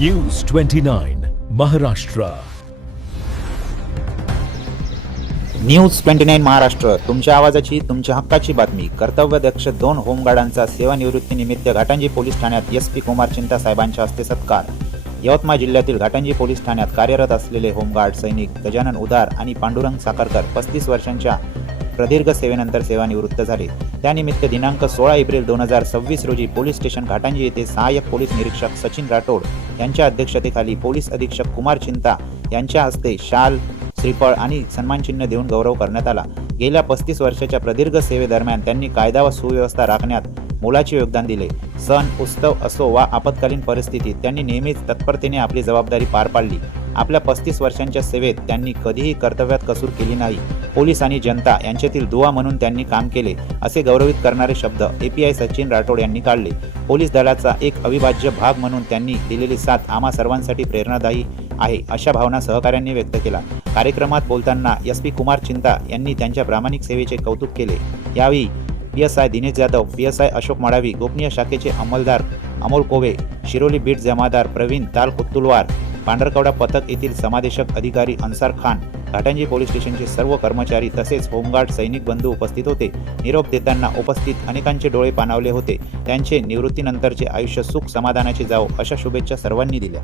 News 29 Maharashtra. News 29 Maharashtra, तुमच्या आवाजाची, तुमच्या हक्काची बातमी. कर्तव्यदक्ष 2 होमगार्डांचा सेवानिवृत्तीनिमित्त घाटंजी पोलीस ठाण्यात SP कुमार चिंता साहेबांच्या हस्ते सत्कार. यवतमाळ जिल्ह्यातील घाटंजी पोलीस ठाण्यात कार्यरत असलेले होमगार्ड सैनिक गजानन उदार आणि पांडुरंग साखरकर 35 वर्षांच्या प्रदीर्घ सेवेनंतर सेवानिवृत्त झाले. त्यानिमित्त दिनांक 16 एप्रिल 2026 रोजी पोलीस स्टेशन घाटंजी येथे सहाय्यक पोलीस निरीक्षक सचिन राठोड यांच्या अध्यक्षतेखाली पोलीस अधीक्षक कुमार चिंता यांच्या हस्ते शाल, श्रीफळ आणि सन्मानचिन्ह देऊन गौरव करण्यात आला. गेल्या 35 वर्षाच्या प्रदीर्घ सेवेदरम्यान त्यांनी कायदा व सुव्यवस्था राखण्यात मोलाचे योगदान दिले. सण, उत्सव असो वा आपत्कालीन परिस्थितीत त्यांनी नेहमीच तत्परतेने आपली जबाबदारी पार पाडली. आपल्या 35 वर्षांच्या सेवेत त्यांनी कधीही कर्तव्यात कसूर केली नाही. पोलीस आणि जनता यांच्यातील दुवा म्हणून त्यांनी काम केले, असे गौरवित करणारे शब्द API सचिन राठोड यांनी काढले. पोलीस दलाचा एक अविभाज्य भाग म्हणून त्यांनी दिलेली साथ आम्हा सर्वांसाठी प्रेरणादायी आहे, अशा भावना सहकाऱ्यांनी व्यक्त केला. कार्यक्रमात बोलताना SP कुमार चिंता यांनी त्यांच्या प्रामाणिक सेवेचे कौतुक केले. यावेळी PSI दिनेश जाधव, PSI अशोक मडावी, गोपनीय शाखेचे अंमलदार अमोल कोवे, शिरोली बीट जमादार प्रवीण ताल कुत्तुलवार, पांढरकवडा पथक येथील समादेशक अधिकारी अन्सार खान, घाटंजी पोलीस स्टेशनचे सर्व कर्मचारी तसेच होमगार्ड सैनिक बंधू उपस्थित होते. निरोप देताना उपस्थित अनेकांचे डोळे पाणावले होते. त्यांचे निवृत्तीनंतरचे आयुष्य सुख समाधानाचे जावो अशा शुभेच्छा सर्वांनी दिल्या.